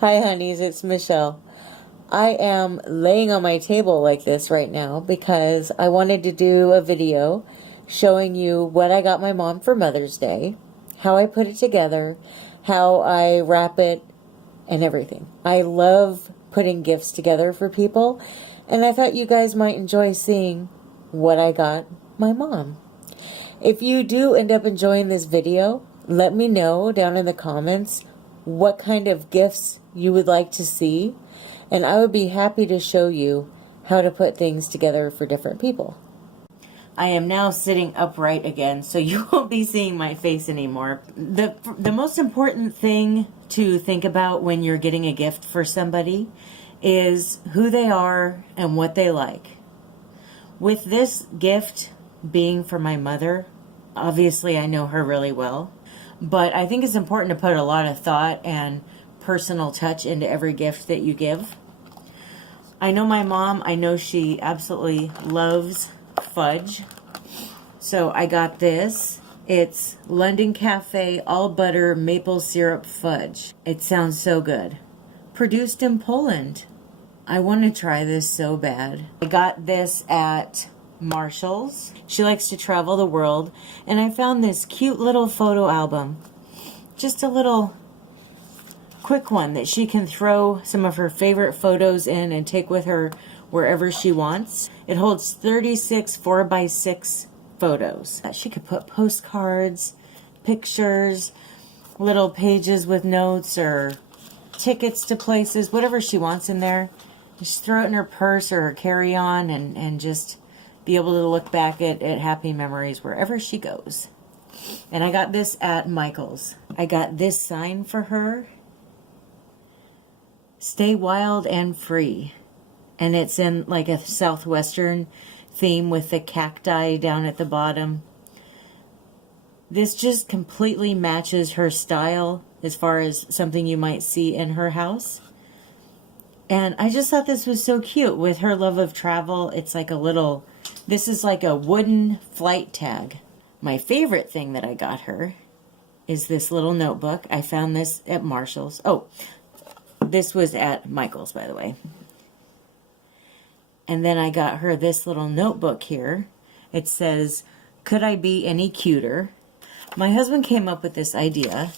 Hi, honeys, it's Michelle. I am laying on my table like this right now because I wanted to do a video showing you what I got my mom for Mother's Day, how I put it together, how I wrap it, and everything. I love putting gifts together for people, and I thought you guys might enjoy seeing what I got my mom. If you do end up enjoying this video, let me know down in the comments what kind of gifts you would like to see, and I would be happy to show you how to put things together for different people. I am now sitting upright again, so you won't be seeing my face anymore. The most important thing to think about when you're getting a gift for somebody is who they are and what they like. With this gift being for my mother, obviously I know her really well, but I think it's important to put a lot of thought and personal touch into every gift that you give. I know my mom, I know she absolutely loves fudge. So I got this. It's London Cafe all butter maple syrup fudge. It sounds so good. Produced in Poland. I want to try this so bad. I got this at Marshall's. She likes to travel the world, and I found this cute little photo album. Just a little quick one that she can throw some of her favorite photos in and take with her wherever she wants. It holds 36 4x6 photos. She could put postcards, pictures, little pages with notes or tickets to places, whatever she wants in there. Just throw it in her purse or her carry-on and just be able to look back at happy memories wherever she goes. And I got this at Michael's. I got this sign for her. Stay wild and free. And it's in like a southwestern theme with the cacti down at the bottom. This just completely matches her style as far as something you might see in her house. And I just thought this was so cute with her love of travel. It's like a little, this is like a wooden flight tag. My favorite thing that I got her is this little notebook. I found this at Marshall's. Oh, this was at Michael's, by the way. And then I got her this little notebook here. It says, "Could I be any cuter?" My husband came up with this idea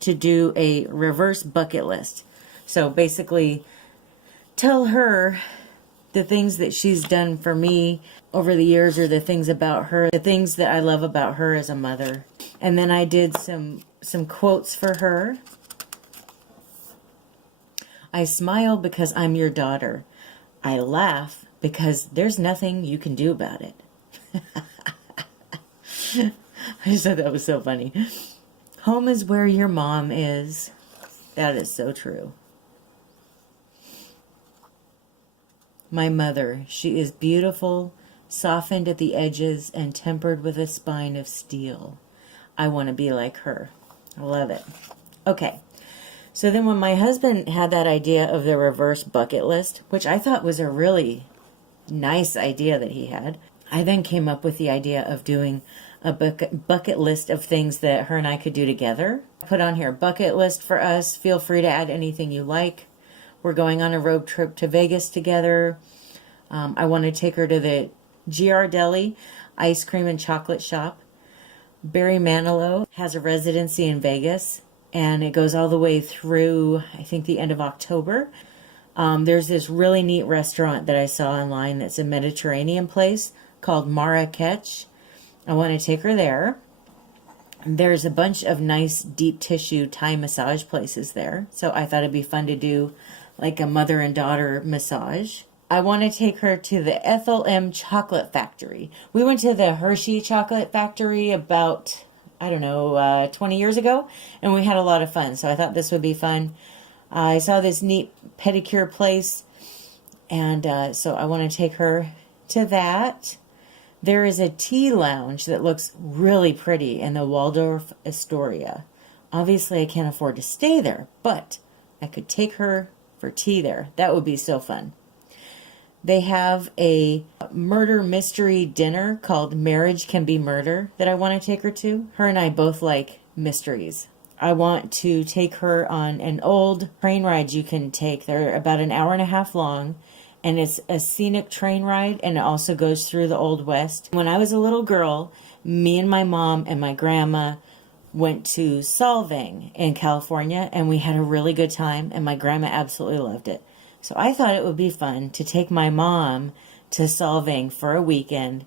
to do a reverse bucket list. So basically, tell her the things that she's done for me over the years, or the things about her, the things that I love about her as a mother. And then I did some quotes for her. I smile because I'm your daughter. I laugh because there's nothing you can do about it. I just thought that was so funny. Home is where your mom is. That is so true. My mother, she is beautiful, softened at the edges, and tempered with a spine of steel. I want to be like her. I love it. Okay. So then when my husband had that idea of the reverse bucket list, which I thought was a really nice idea that he had, I then came up with the idea of doing a bucket list of things that her and I could do together. I put on here, bucket list for us. Feel free to add anything you like. We're going on a road trip to Vegas together. I want to take her to the Ghirardelli ice cream and chocolate shop. Barry Manilow has a residency in Vegas, and it goes all the way through, I think, the end of October. There's this really neat restaurant that I saw online that's a Mediterranean place called Marrakech. I want to take her there. There's a bunch of nice deep tissue Thai massage places there, so I thought it'd be fun to do like a mother and daughter massage. I want to take her to the Ethel M. Chocolate Factory. We went to the Hershey Chocolate Factory about, 20 years ago, and we had a lot of fun, so I thought this would be fun. I saw this neat pedicure place, and so I want to take her to that. There is a tea lounge that looks really pretty in the Waldorf Astoria. Obviously, I can't afford to stay there, but I could take her for tea there. That would be so fun. They have a murder mystery dinner called Marriage Can Be Murder that I want to take her to. Her and I both like mysteries. I want to take her on an old train ride you can take. They're about an hour and a half long, and it's a scenic train ride, and it also goes through the Old West. When I was a little girl, me and my mom and my grandma went to Solvang in California, and we had a really good time, and my grandma absolutely loved it. So I thought it would be fun to take my mom to Solvang for a weekend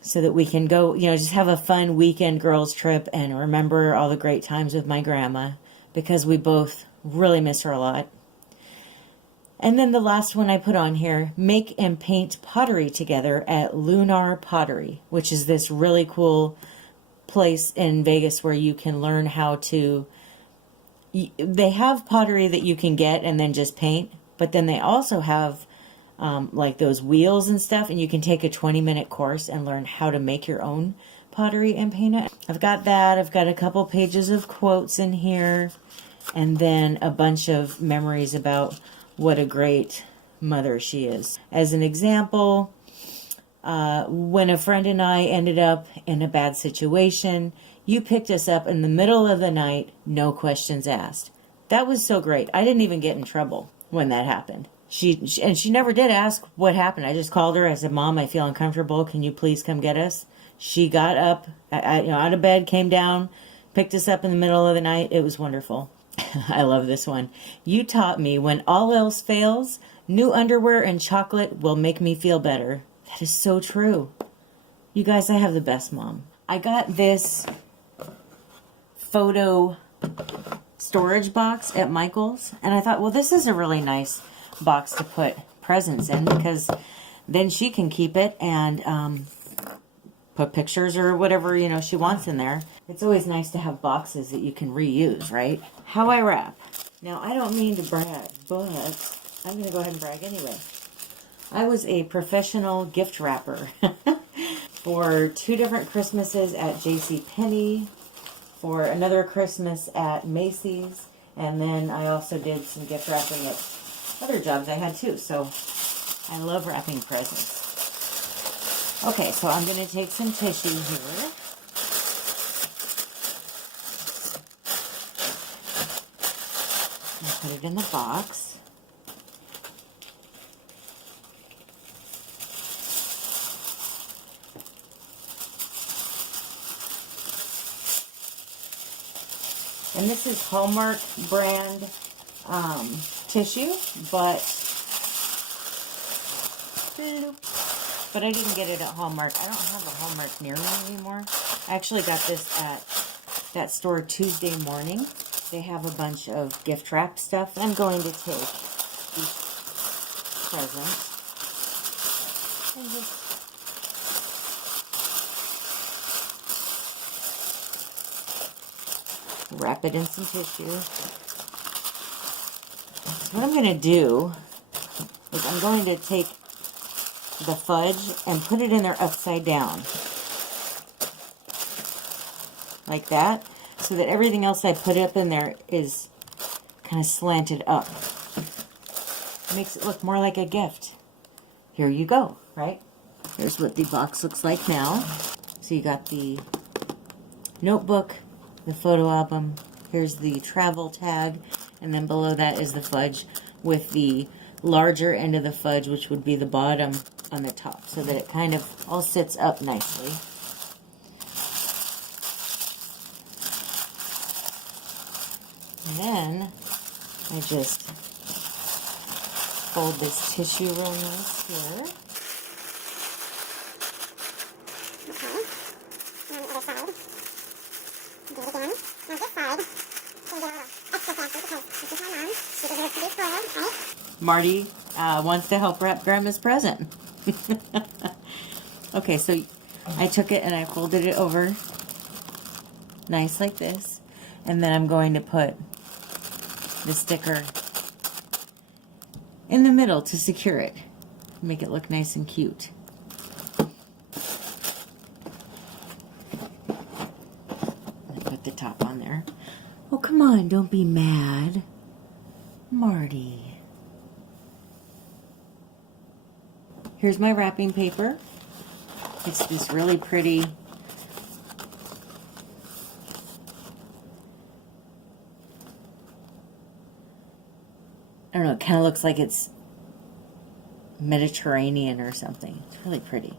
so that we can go, just have a fun weekend girls trip and remember all the great times with my grandma, because we both really miss her a lot. And then the last one I put on here, make and paint pottery together at Lunar Pottery, which is this really cool place in Vegas where you can learn how to, they have pottery that you can get and then just paint, but then they also have like those wheels and stuff, and you can take a 20-minute course and learn how to make your own pottery and paint it. I've got that. I've got a couple pages of quotes in here, and then a bunch of memories about what a great mother she is. As an example, when a friend and I ended up in a bad situation, you picked us up in the middle of the night, no questions asked. That was so great. I didn't even get in trouble when that happened. She never did ask what happened. I just called her. I said, Mom, I feel uncomfortable. Can you please come get us? She got up, out of bed, came down, picked us up in the middle of the night. It was wonderful. I love this one. You taught me when all else fails, new underwear and chocolate will make me feel better. That is so true. You guys, I have the best mom. I got this photo storage box at Michael's, and I thought, well, this is a really nice box to put presents in, because then she can keep it and put pictures or whatever she wants in there. It's always nice to have boxes that you can reuse, right? How I wrap. Now, I don't mean to brag, but I'm going to go ahead and brag anyway. I was a professional gift wrapper for 2 different Christmases at JCPenney, for another Christmas at Macy's, and then I also did some gift wrapping at other jobs I had too, so I love wrapping presents. Okay, so I'm going to take some tissue here. And put it in the box. And this is Hallmark brand tissue, but I didn't get it at Hallmark. I don't have a Hallmark near me anymore. I actually got this at that store Tuesday morning. They have a bunch of gift wrap stuff. I'm going to take these presents and just wrap it in some tissue. What I'm going to do is I'm going to take the fudge and put it in there upside down. Like that. So that everything else I put up in there is kind of slanted up. Makes it look more like a gift. Here you go, right? Here's what the box looks like now. So you got the notebook, the photo album, here's the travel tag, and then below that is the fudge with the larger end of the fudge, which would be the bottom on the top, so that it kind of all sits up nicely. And then I just fold this tissue real nice here. Marty wants to help wrap Grandma's present. Okay, so I took it and I folded it over nice like this. And then I'm going to put the sticker in the middle to secure it. Make it look nice and cute. And put the top on there. Oh, come on, don't be mad. Marty. Here's my wrapping paper. It's this really pretty I don't know, it kind of looks like it's Mediterranean or something. It's really pretty.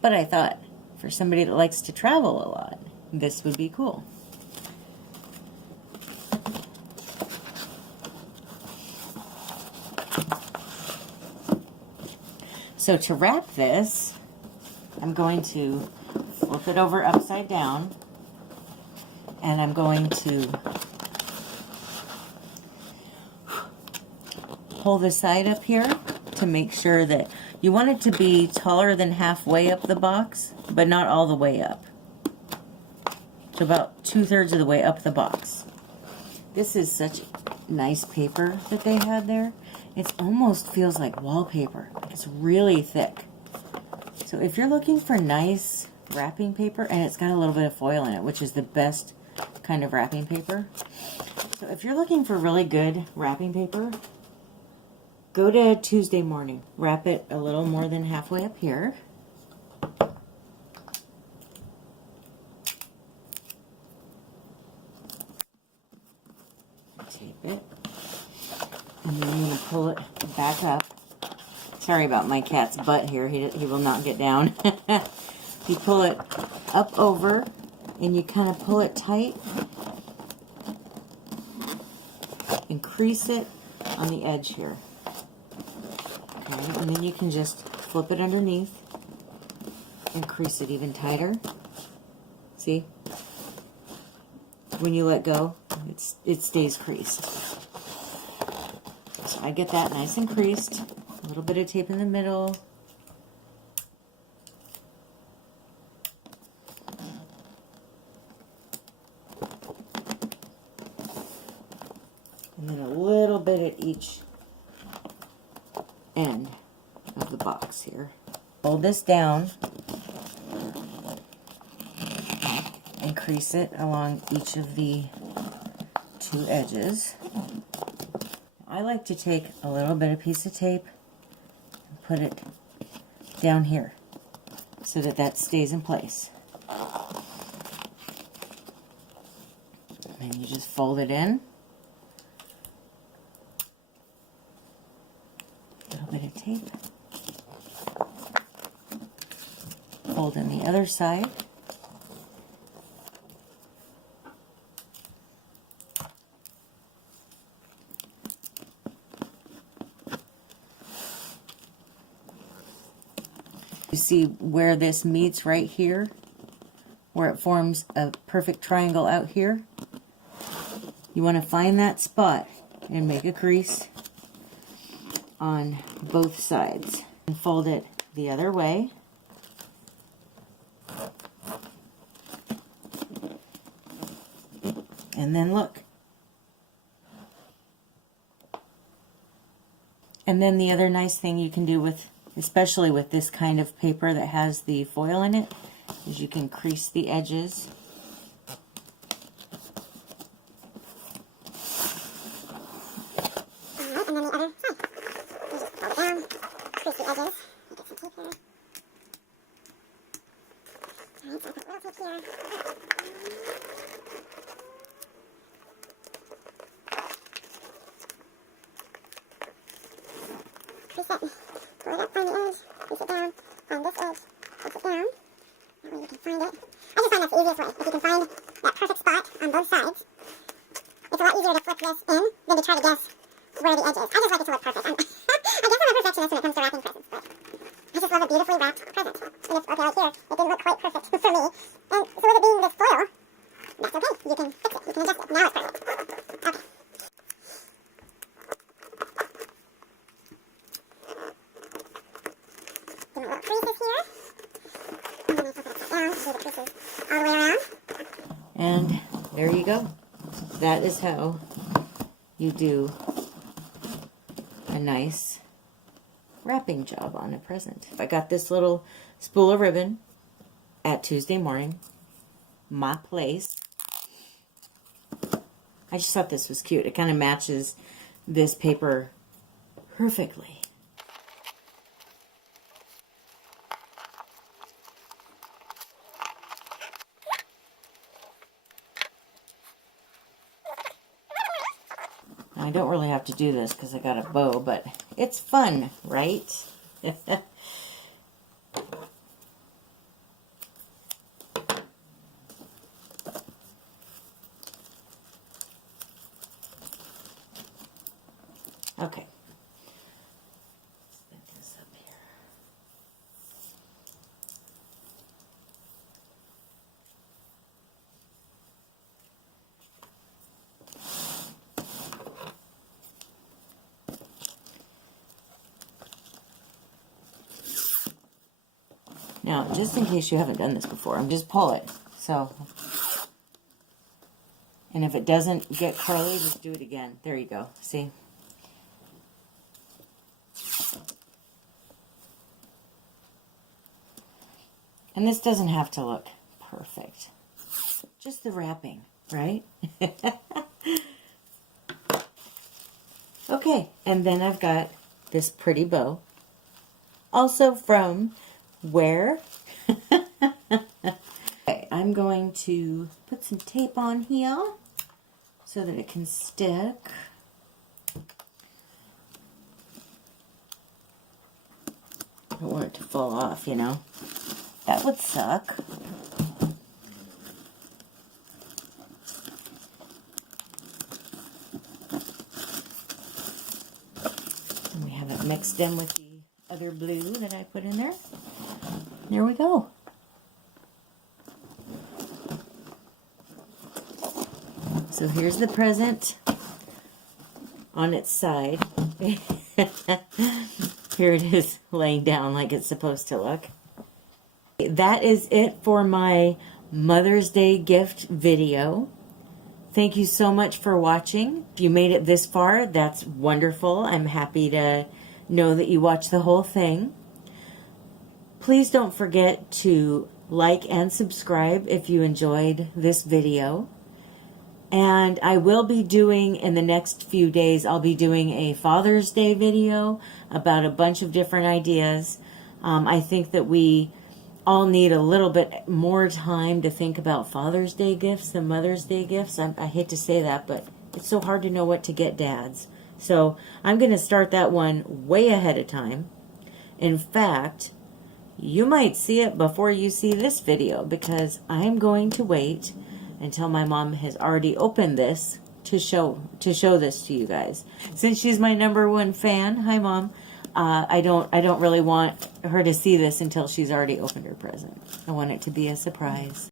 But I thought, for somebody that likes to travel a lot, this would be cool. So to wrap this, I'm going to flip it over upside down, and I'm going to pull the side up here to make sure that you want it to be taller than halfway up the box, but not all the way up. So about 2/3 of the way up the box. This is such nice paper that they had there. It almost feels like wallpaper. It's really thick. So if you're looking for nice wrapping paper, and it's got a little bit of foil in it, which is the best kind of wrapping paper. So if you're looking for really good wrapping paper, go to Tuesday Morning. Wrap it a little more than halfway up here. Tape it. And then I'm going to pull it back up. Sorry about my cat's butt here. He will not get down. You pull it up over, and you kind of pull it tight and crease it on the edge here. Okay, and then you can just flip it underneath and crease it even tighter. See? When you let go, it stays creased. So I get that nice and creased. A little bit of tape in the middle. And then a little bit at each end of the box here. Fold this down and crease it along each of the two edges. I like to take a little bit of piece of tape and put it down here so that that stays in place. And you just fold it in. A little bit of tape. Fold in the other side. You see where this meets right here, where it forms a perfect triangle out here? You want to find that spot and make a crease on both sides. And fold it the other way. And then look. And then the other nice thing you can do with, especially with this kind of paper that has the foil in it, is you can crease the edges. And then the other side. You just fold it down, crease the edges. Get some tape here. Alright, so I put a little tape here. Crease it. Pull it up, find the edge, crease it down, find this edge, crease it down. That way you can find it. I just find that's the easiest way. If you can find that perfect spot on both sides, it's a lot easier to flip this in than to try to guess where the edge is. I just like it to look perfect. I guess I'm a perfectionist when it comes to wrapping presents, but I just love a beautifully wrapped present. And it's okay, like here, it didn't look quite perfect for me. And so with it being this foil, that's okay. You can fix it. You can adjust it. Now it's perfect. Okay. Give it little creases here. And then I flip it upside down to do the creases all the way around. And there you go. That is how you do a nice wrapping job on a present. I got this little spool of ribbon at Tuesday Morning, my place. I just thought this was cute. It kind of matches this paper perfectly. I don't really have to do this because I got a bow, but it's fun, right? Okay. Set this up here. Now, just in case you haven't done this before, I'm just pull it. So, and if it doesn't get curly, just do it again. There you go. See? And this doesn't have to look perfect. Just the wrapping, right? Okay, and then I've got this pretty bow. Also from where? Okay, I'm going to put some tape on here so that it can stick. I don't want it to fall off, you know. That would suck. And we have it mixed in with the other blue that I put in there. There we go. So here's the present on its side. Here it is laying down like it's supposed to look. That is it for my Mother's Day gift video. Thank you so much for watching. If you made it this far, that's wonderful. I'm happy to know that you watched the whole thing. Please don't forget to like and subscribe if you enjoyed this video. And I will be doing, in the next few days, I'll be doing a Father's Day video about a bunch of different ideas. I think that we all need a little bit more time to think about Father's Day gifts than Mother's Day gifts. I hate to say that, but it's so hard to know what to get dads. So I'm going to start that one way ahead of time. In fact, you might see it before you see this video because I'm going to wait until my mom has already opened this to show this to you guys. Since she's my #1 fan, hi Mom. I don't really want her to see this until she's already opened her present. I want it to be a surprise.